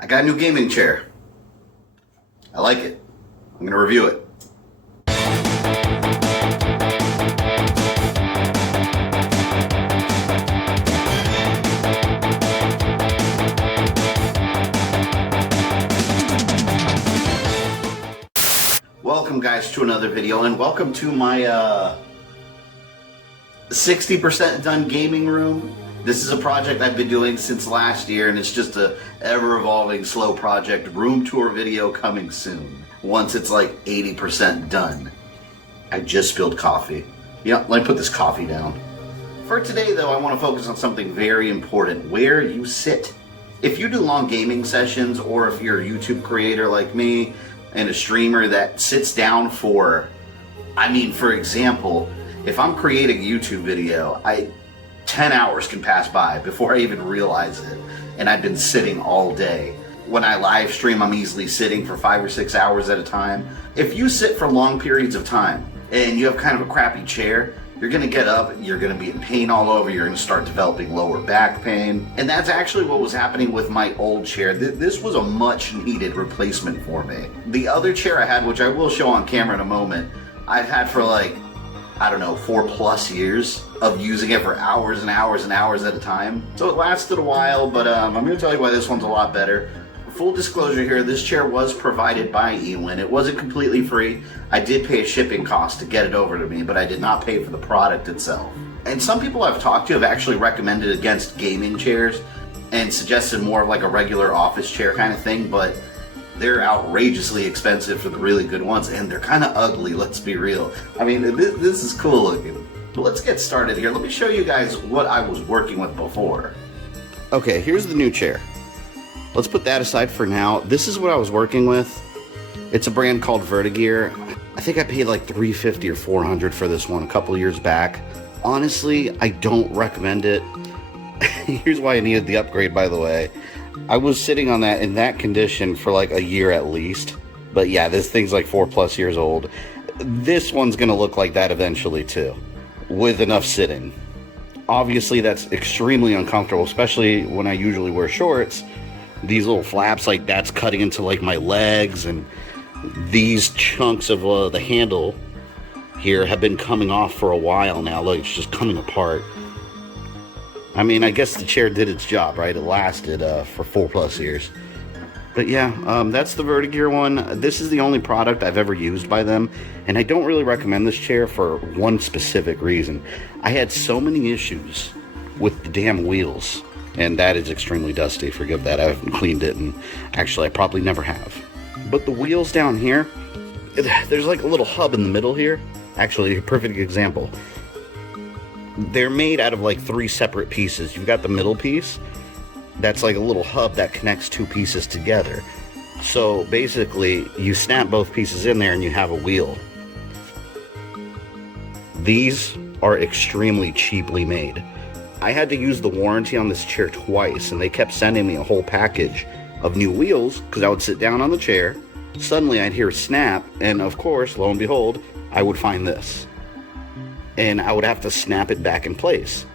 I got a new gaming chair. I like it. I'm going to review it. Welcome guys to another video, and welcome to my 60% done gaming room. This is a project I've been doing since last year, and it's just a ever-evolving slow project. Room tour video coming soon, once it's like 80% done. I just spilled coffee. Yeah, let me put this coffee down. For today though, I want to focus on something very important: where you sit. If you do long gaming sessions, or if you're a YouTube creator like me and a streamer that sits down for, for example, if I'm creating a YouTube video, 10 hours can pass by before I even realize it, and I've been sitting all day. When I live stream, I'm easily sitting for 5 or 6 hours at a time. If you sit for long periods of time and you have kind of a crappy chair, you're gonna get up, you're gonna be in pain all over, you're gonna start developing lower back pain. And that's actually what was happening with my old chair. This was a much needed replacement for me. The other chair I had, which I will show on camera in a moment, I've had for like, 4+ years of using it for hours and hours and hours at a time. So it lasted a while, but I'm gonna tell you why this one's a lot better. Full disclosure here, this chair was provided by Ewin. It wasn't completely free. I did pay a shipping cost to get it over to me, but I did not pay for the product itself. And some people I've talked to have actually recommended against gaming chairs and suggested more of like a regular office chair kind of thing, but they're outrageously expensive for the really good ones, and they're kind of ugly, let's be real. This is cool looking. But let's get started here. Let me show you guys what I was working with before. Okay, here's the new chair. Let's put that aside for now. This is what I was working with. It's a brand called Vertigear. I think I paid like $350 or $400 for this one a couple years back. Honestly, I don't recommend it. Here's why I needed the upgrade, by the way. I was sitting on that in that condition for like a year at least. But yeah, this thing's like 4+ years old. This one's gonna look like that eventually too, with enough sitting. Obviously that's extremely uncomfortable, especially when I usually wear shorts. These little flaps, like that's cutting into like my legs, and these chunks of the handle here have been coming off for a while now. Look, it's just coming apart. I guess the chair did its job, right? It lasted for 4+ years. But yeah, that's the Vertigear one. This is the only product I've ever used by them, and I don't really recommend this chair for one specific reason. I had so many issues with the damn wheels, and that is extremely dusty. Forgive that, I haven't cleaned it, and actually I probably never have. But the wheels down here, there's like a little hub in the middle here. Actually, a perfect example. They're made out of like 3 separate pieces. You've got the middle piece, that's like a little hub that connects 2 pieces together. So basically, you snap both pieces in there and you have a wheel. These are extremely cheaply made. I had to use the warranty on this chair twice, and they kept sending me a whole package of new wheels, because I would sit down on the chair, suddenly I'd hear a snap, and of course, lo and behold, I would find this. And I would have to snap it back in place.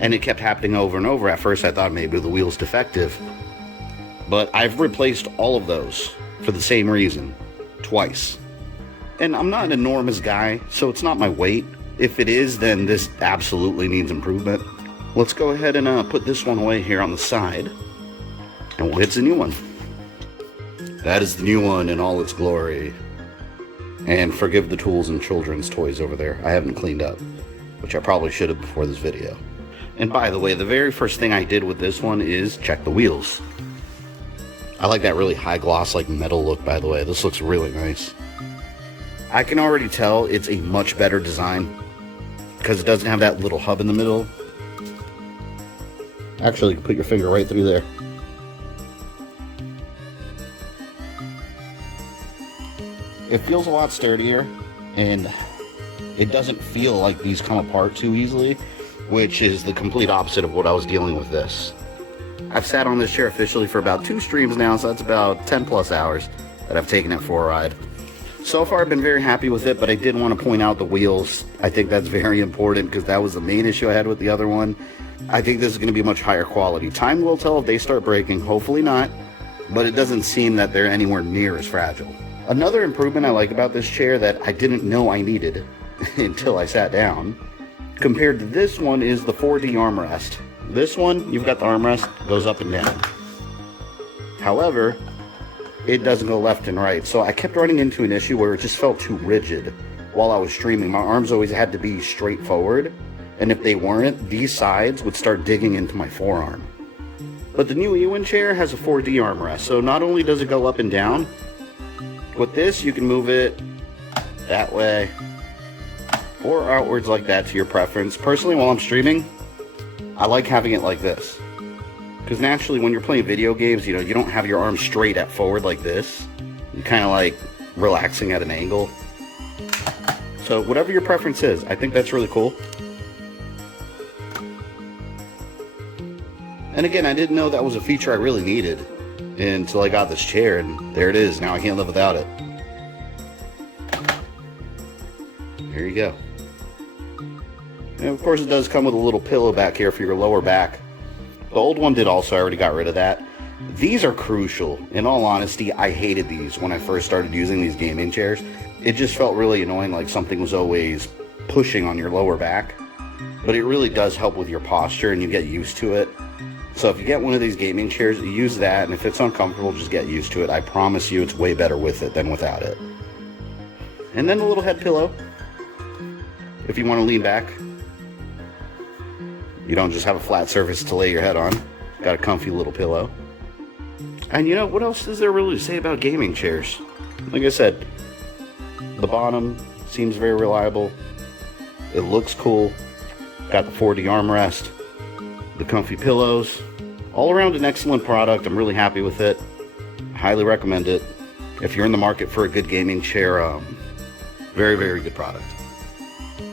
And it kept happening over and over. At first I thought maybe the wheel's defective, but I've replaced all of those for the same reason, twice. And I'm not an enormous guy, so it's not my weight. If it is, then this absolutely needs improvement. Let's go ahead and put this one away here on the side, and we'll hit the new one. That is the new one in all its glory. And forgive the tools and children's toys over there. I haven't cleaned up, which I probably should have before this video. And by the way, the very first thing I did with this one is check the wheels. I like that really high gloss, like metal look, by the way. This looks really nice. I can already tell it's a much better design because it doesn't have that little hub in the middle. Actually, you can put your finger right through there. It feels a lot sturdier, and it doesn't feel like these come apart too easily, which is the complete opposite of what I was dealing with this. I've sat on this chair officially for about 2 streams now, so that's about 10+ hours that I've taken it for a ride. So far I've been very happy with it, but I did want to point out the wheels. I think that's very important because that was the main issue I had with the other one. I think this is going to be much higher quality. Time will tell if they start breaking, hopefully not. but it doesn't seem that they're anywhere near as fragile. Another improvement I like about this chair that I didn't know I needed until I sat down, compared to this one, is the 4D armrest. This one, you've got the armrest, goes up and down. However, it doesn't go left and right, so I kept running into an issue where it just felt too rigid while I was streaming. My arms always had to be straight forward, and if they weren't, these sides would start digging into my forearm. But the new Ewin chair has a 4D armrest, so not only does it go up and down, with this you can move it that way or outwards like that to your preference. Personally, while I'm streaming, I like having it like this. Because naturally, when you're playing video games, you know, you don't have your arms straight at forward like this. You're kind of like relaxing at an angle. So whatever your preference is, I think that's really cool. And again, I didn't know that was a feature I really needed until I got this chair, and there it is. Now I can't live without it. There you go. And of course it does come with a little pillow back here for your lower back. The old one did also, I already got rid of that. These are crucial. In all honesty, I hated these when I first started using these gaming chairs. It just felt really annoying, like something was always pushing on your lower back. But it really does help with your posture and you get used to it. So if you get one of these gaming chairs, use that, and if it's uncomfortable, just get used to it. I promise you it's way better with it than without it. And then a little head pillow, if you want to lean back. You don't just have a flat surface to lay your head on. Got a comfy little pillow. And you know, what else is there really to say about gaming chairs? Like I said, the bottom seems very reliable. It looks cool. Got the 4D armrest. The comfy pillows. All around an excellent product. I'm really happy with it. Highly recommend it. If you're in the market for a good gaming chair, very, very good product.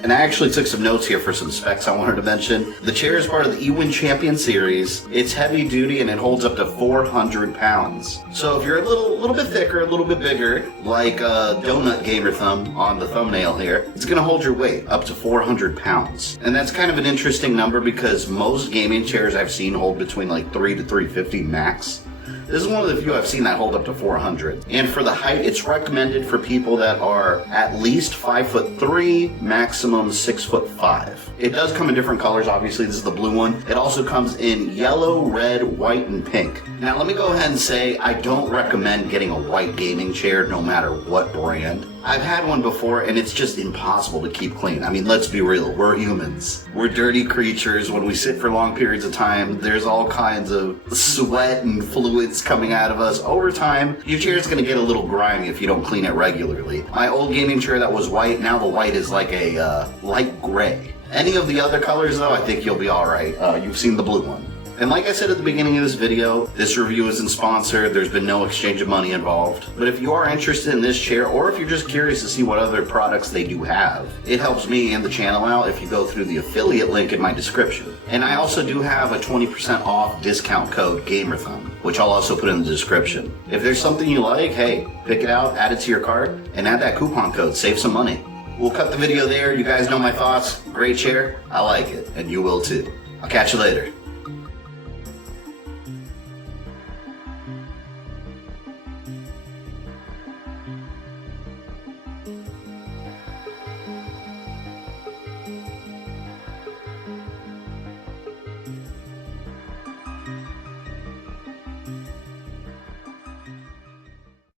And I actually took some notes here for some specs I wanted to mention. The chair is part of the Ewin Champion series. It's heavy duty and it holds up to 400 pounds. So if you're a little bit thicker, a little bit bigger, like Donut Gamer Thumb on the thumbnail here, it's gonna hold your weight up to 400 pounds. And that's kind of an interesting number because most gaming chairs I've seen hold between like 3 to 350 max. This is one of the few I've seen that hold up to 400. And for the height, it's recommended for people that are at least 5'3", maximum 6'5". It does come in different colors, obviously. This is the blue one. It also comes in yellow, red, white, and pink. Now, let me go ahead and say I don't recommend getting a white gaming chair no matter what brand. I've had one before and it's just impossible to keep clean. I mean, let's be real, we're humans. We're dirty creatures. When we sit for long periods of time, there's all kinds of sweat and fluids coming out of us. Over time, your chair's gonna get a little grimy if you don't clean it regularly. My old gaming chair that was white, now the white is like a light gray. Any of the other colors though, I think you'll be alright. You've seen the blue one. And like I said at the beginning of this video, this review isn't sponsored, there's been no exchange of money involved. But if you are interested in this chair, or if you're just curious to see what other products they do have, it helps me and the channel out if you go through the affiliate link in my description. And I also do have a 20% off discount code GamerThumb, which I'll also put in the description. If there's something you like, hey, pick it out, add it to your cart, and add that coupon code, save some money. We'll cut the video there, you guys know my thoughts. Great chair, I like it, and you will too. I'll catch you later.